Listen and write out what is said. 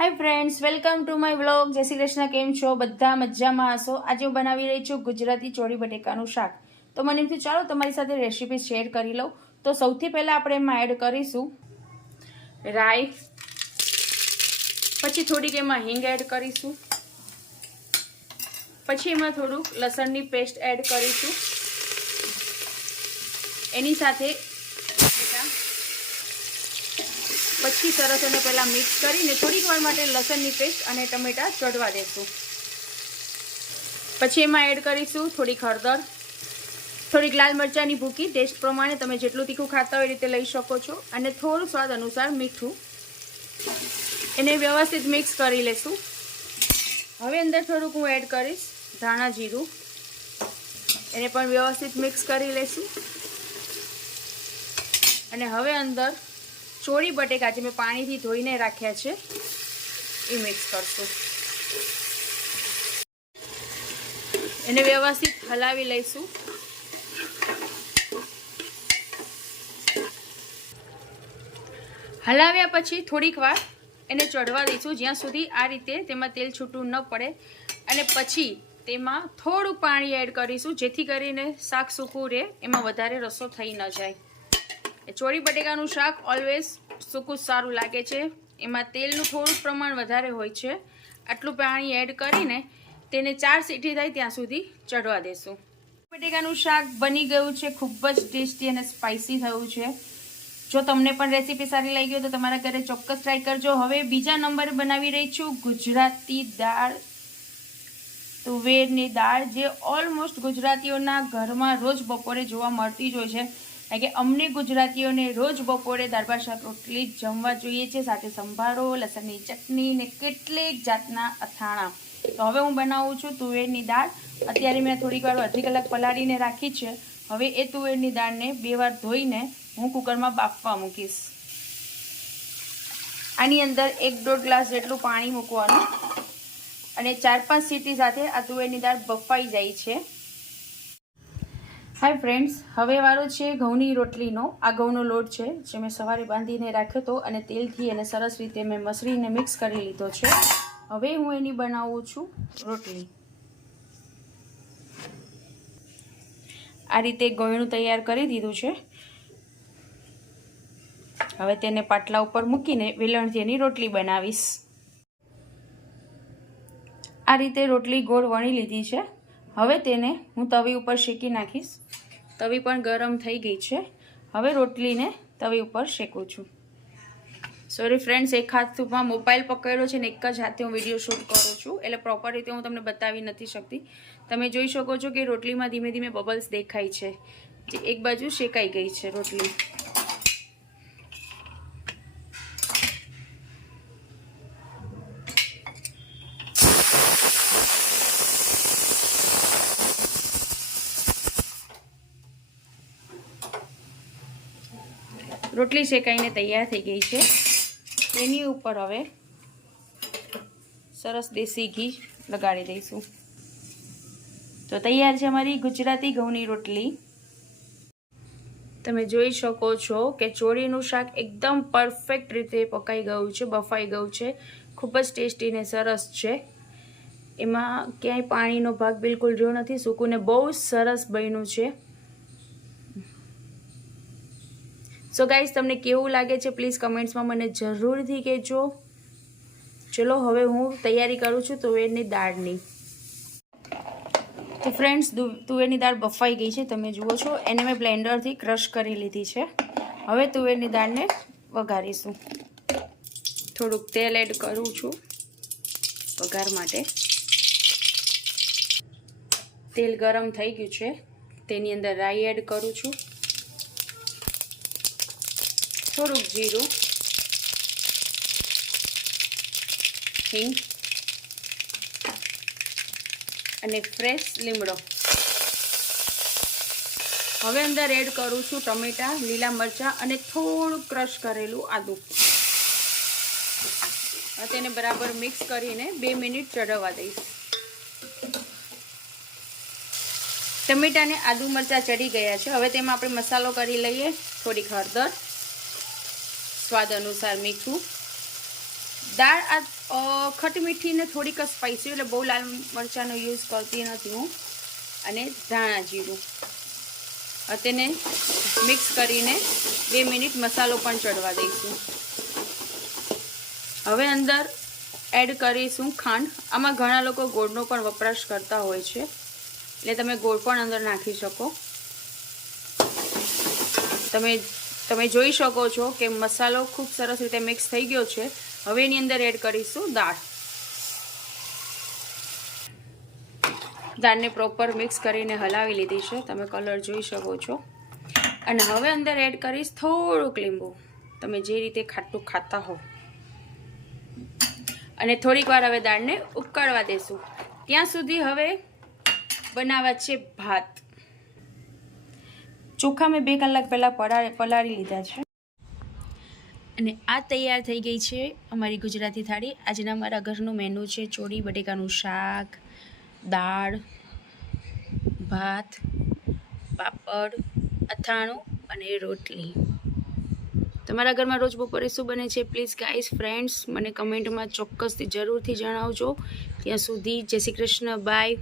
Hi friends, welcome to my vlog. जय श्री कृष्ण। केम छो? बधा मजामां हशो। आज हूँ बनावी रही छूं गुजराती ચોળી બટેકાનું શાક। तो મને એમથી ચાલો તમારી સાથે રેસીપી શેર કરી લઉં। તો સૌથી પહેલા આપણે એમાં એડ કરીશું રાઈ, પછી થોડીક એમાં હિંગ એડ કરીશું, પછી એમાં થોડુંક લસણની પેસ્ટ એડ કરીશું, એની સાથે પછી સરસ એને પહેલા મિક્સ કરીને થોડીક વાર માટે લસણની પેસ્ટ અને ટમેટા ચડવા દેશું। પછી એમાં એડ કરીશું થોડીક હળદર, થોડીક લાલ મરચાંની ભૂકી, ટેસ્ટ પ્રમાણે તમે જેટલું તીખું ખાતા હોય એ રીતે લઈ શકો છો, અને થોડું સ્વાદ અનુસાર મીઠું। એને વ્યવસ્થિત મિક્સ કરી લેશું। હવે અંદર થોડુંક હું એડ કરીશ ધાણા જીરું, એને પણ વ્યવસ્થિત મિક્સ કરી લેશું। અને હવે અંદર ચોળી બટેકા જે મેં પાણીથી ધોઈને રાખ્યા છે એ મિક્સ કરશું। એને વ્યવસ્થિત હલાવી લઈશું। હલાવ્યા પછી થોડીક વાર એને ચડવા દઈશું જ્યાં સુધી આ રીતે તેમાં તેલ છૂટું ન પડે, અને પછી તેમાં થોડું પાણી એડ કરીશું જેથી કરીને શાક સૂકું રહે, એમાં વધારે રસો થઈ ન જાય। ચોળી બટેકાનું શાક ઓલવેઝ સૂકું સારું લાગે છે, એમાં તેલનું થોડું પ્રમાણ વધારે હોય છે। આટલું પાણી એડ કરીને તેને 4 સીટી થાય ત્યાં સુધી ચડવા દેશું। બટેકાનું શાક બની ગયું છે, ખૂબ જ ટેસ્ટી અને સ્પાઇસી થયું છે। જો તમને પણ રેસીપી સારી લાગી હોય તો તમારા ઘરે ચોક્કસ ટ્રાય કરજો। હવે બીજા નંબરે બનાવી રહી છું ગુજરાતી દાળ, તુવેરની દાળ, જે ઓલમોસ્ટ ગુજરાતીઓના ઘરમાં રોજ બપોરે જોવા મળતી જ હોય છે, કારણ કે અમને ગુજરાતીઓને રોજ બપોરે દાળ ભાત શાક રોટલી જમવા જોઈએ છે, સાથે સંભારો, લસણની ચટણી ને કેટલીક જાતના અથાણા। તો હવે હું બનાવું છું તુવેરની દાળ। અત્યારે મેં થોડીક વાર અડધી કલાક પલાળીને રાખી છે। હવે એ તુવેરની દાળને 2 વાર ધોઈને હું કુકરમાં બાફવા મૂકીશ। આની અંદર 1-1.5 ગ્લાસ જેટલું પાણી મૂકવાનું, અને 4-5 સીટી સાથે આ તુવેરની દાળ બફાઈ જાય છે। हाय फ्रेंड्स, हवे वारो छे घऊनी रोटलीनो। आ घऊनो लोट छे जे मैं सवारे बांधीने राख्यो तो, अने तेलथी एने सरस रीते मैं मसळीने मिक्स करी लीधो छे। हवे हूँ एनी बनावुं छुं रोटली। आ रीते गळणुं तैयार करी दीधुं छे। हवे तेने पाटला उपर मूकीने वेलणथी एनी रोटली बनावीश। आ रीते रोटली गोળ वणी लीधी छे। હવે તેને હું તવી ઉપર શેકી નાખીશ। તવી પણ ગરમ થઈ ગઈ છે। હવે રોટલીને તવી ઉપર શેકું છું। સોરી ફ્રેન્ડ્સ, એક હાથમાં મોબાઈલ પકડ્યો છે ને એક જ હાથે હું વિડીયો શૂટ કરું છું, એટલે પ્રોપર રીતે હું તમને બતાવી નથી શકતી। તમે જોઈ શકો છો કે રોટલીમાં ધીમે ધીમે બબલ્સ દેખાય છે, જે એક બાજુ શેકાઈ ગઈ છે રોટલી। रोटली शेकाईने तैयार थई गई है। तेनी ऊपर हवे सरस देसी घी लगाड़ी दईशुं। तो तैयार है हमारी गुजराती घऊनी रोटली। तमे जोई शको छो कि ચોળીનું શાક एकदम परफेक्ट रीते पकाई गयुं छे, बफाई गयुं छे, खूब ज टेस्टी ने सरस छे। एमां क्यांय पाणीनो भाग बिलकुल रह्यो नथी, सूकुं ने बहु सरस बन्युं छे। सो गाइस, तमने केवुं लागे छे प्लीज कमेंट्स में मने जरूरथी कहेजो। चलो हवे हूँ तैयारी करूँ छूं तुवेरनी दाळनी। तो फ्रेंड्स, तुवेरनी दाळ बफाई गई है, तमे जुओ छो। एने मैं ब्लेंडरथी क्रश करी लीधी छे। हवे तुवेरनी दाळने वघारीशुं। थोड़ुंक तेल एड करूँ छूं वघार माटे। तेल गरम थई गयुं छे, तेनी अंदर राई एड करूँ छूं, થોડુંક જીરું, હિંગ અને ફ્રેશ લીમડો। હવે અંદર એડ કરું છું ટમેટા, લીલા મરચાં અને થોડું ક્રશ કરેલું આદું। તેને બરાબર મિક્સ કરીને 2 મિનિટ ચડવા દઈશ। टमेटा ने आदू मरचा चढ़ी गया है। हवे तेमां आपणे मसालो करी लईए। थोड़ी हळदर, स्वाद अनुसार मीठू, દાળ આ ખટી મીઠી ને થોડીક સ્પાઈસી, એટલે બહુ લાલ મરચાંનો યુઝ કરતી નથી હું. અને ધાણા જીરું તેને મિક્સ કરીને 2 મિનિટ મસાલો પણ ચડવા દઈશું. હવે અંદર એડ કરીશું ખાંડ. આમાં ઘણા લોકો ગોળનો પણ વપરાશ કરતા હોય છે, એટલે તમે ગોળ પણ અંદર નાખી શકો. તમે જોઈ શકો છો કે મસાલો ખૂબ સરસ રીતે મિક્સ થઈ ગયો છે. હવે એની અંદર એડ કરીશું દાળને પ્રોપર મિક્સ કરીને હલાવી લીધી છે, તમે કલર જોઈ શકો છો. અને હવે અંદર એડ કરીશ થોડુંક લીંબુ, તમે જે રીતે ખાટું ખાતા હો. અને થોડીક વાર હવે દાળને ઉકળવા દેશું. ત્યાં સુધી હવે બનાવવા છે ભાત. ચોખા મેં 2 કલાક પહેલાં પલાળી લીધા છે. અને આ તૈયાર થઈ ગઈ છે અમારી ગુજરાતી થાળી. આજના અમારા ઘરનું મેનુ છે ચોળી બટેકાનું શાક, દાળ, ભાત, પાપડ, અથાણું અને રોટલી. તમારા ઘરમાં રોજ બપોરે શું બને છે? પ્લીઝ ગાઈઝ ફ્રેન્ડ્સ મને કમેન્ટમાં ચોક્કસથી જરૂરથી જણાવજો. ત્યાં સુધી જય શ્રી કૃષ્ણ, બાય.